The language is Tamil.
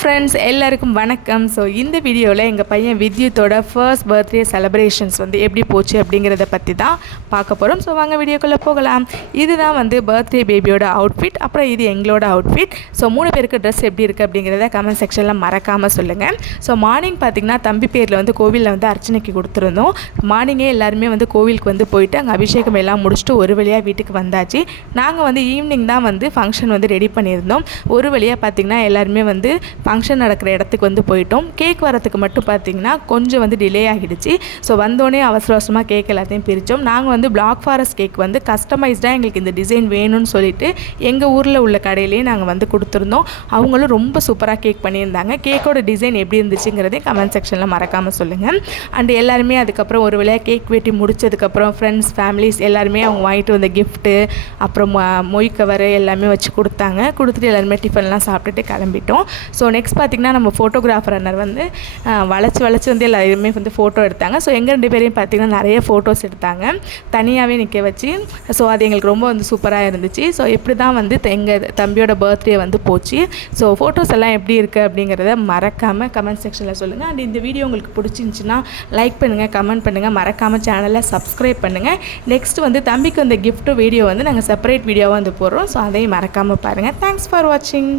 ஃப்ரெண்ட்ஸ் எல்லாருக்கும் வணக்கம். ஸோ இந்த வீடியோவில் எங்கள் பையன் வித்யுத்தோட ஃபர்ஸ்ட் பர்த்டே செலிப்ரேஷன்ஸ் வந்து எப்படி போச்சு அப்படிங்கிறத பற்றி தான் பார்க்க போகிறோம். ஸோ வாங்க வீடியோக்குள்ளே போகலாம். இதுதான் வந்து பர்த்டே பேபியோட அவுட்ஃபிட், அப்புறம் இது எங்களோட அவுட்ஃபிட். ஸோ 3 பேருக்கு ட்ரெஸ் எப்படி இருக்குது அப்படிங்கிறத கமெண்ட் செக்ஷனில் மறக்காமல் சொல்லுங்கள். ஸோ மார்னிங் பார்த்திங்கன்னா தம்பி பேரில் வந்து கோவிலில் வந்து அர்ச்சனைக்கு கொடுத்துருந்தோம். மார்னிங்கே எல்லாருமே வந்து கோவிலுக்கு வந்து போயிட்டு அங்கே அபிஷேகம் எல்லாம் முடிச்சுட்டு ஒரு வழியாக வீட்டுக்கு வந்தாச்சு. நாங்கள் வந்து ஈவினிங் தான் வந்து ஃபங்க்ஷன் வந்து ரெடி பண்ணியிருந்தோம். ஒரு வழியாக பார்த்திங்கன்னா எல்லாருமே வந்து ஃபங்க்ஷன் நடக்கிற இடத்துக்கு வந்து போயிட்டோம். கேக் வரத்துக்கு மட்டும் பார்த்திங்கன்னா கொஞ்சம் வந்து டிலே ஆகிடுச்சு. ஸோ வந்தோடனே அவசர அவசரமாக கேக் எல்லாத்தையும் பிரித்தோம். நாங்கள் வந்து பிளாக் ஃபாரஸ்ட் கேக் வந்து கஸ்டமைஸ்டாக எங்களுக்கு இந்த டிசைன் வேணும்னு சொல்லிட்டு எங்கள் ஊரில் உள்ள கடையிலேயே நாங்கள் வந்து கொடுத்துருந்தோம். அவங்களும் ரொம்ப சூப்பராக கேக் பண்ணியிருந்தாங்க. கேக்கோட டிசைன் எப்படி இருந்துச்சுங்கிறதே கமெண்ட் செக்ஷனில் மறக்காமல் சொல்லுங்கள். அண்ட் எல்லாருமே அதுக்கப்புறம் ஒரு வேளையாக கேக் வெட்டி முடிச்சதுக்கப்புறம் ஃப்ரெண்ட்ஸ் ஃபேமிலிஸ் எல்லாருமே அவங்க வாங்கிட்டு வந்த கிஃப்ட்டு, அப்புறம் மொய் கவர் எல்லாமே வச்சு கொடுத்தாங்க. கொடுத்துட்டு எல்லாருமே டிஃபன்லாம் சாப்பிட்டுட்டு கிளம்பிட்டோம். ஸோ நெக்ஸ்ட் பார்த்திங்கன்னா நம்ம ஃபோட்டோகிராஃபர் அண்ணர் வந்து வளைச்சி வந்து எல்லாருமே வந்து ஃபோட்டோ எடுத்தாங்க. ஸோ எங்கள் 2 பேரையும் பார்த்திங்கன்னா நிறைய ஃபோட்டோஸ் எடுத்தாங்க, தனியாகவே நிற்க வச்சு. ஸோ அது எங்களுக்கு ரொம்ப வந்து சூப்பராக இருந்துச்சு. ஸோ இப்படி தான் வந்து எங்கள் தம்பியோட பர்த்டே வந்து போச்சு. ஸோ ஃபோட்டோஸ் எல்லாம் எப்படி இருக்குது அப்படிங்கிறத மறக்காமல் கமெண்ட் செக்ஷனில் சொல்லுங்கள். அண்ட் இந்த வீடியோ உங்களுக்கு பிடிச்சிருந்துச்சின்னா லைக் பண்ணுங்கள், கமெண்ட் பண்ணுங்கள், மறக்காமல் சேனலை சப்ஸ்கிரைப் பண்ணுங்கள். நெக்ஸ்ட் வந்து தம்பிக்கு அந்த கிஃப்ட்டு வீடியோ வந்து நாங்கள் செப்பரேட் வீடியோவாக வந்து போடுறோம். ஸோ அதையும் மறக்காமல் பாருங்கள். தேங்க்ஸ் ஃபார் வாட்சிங்.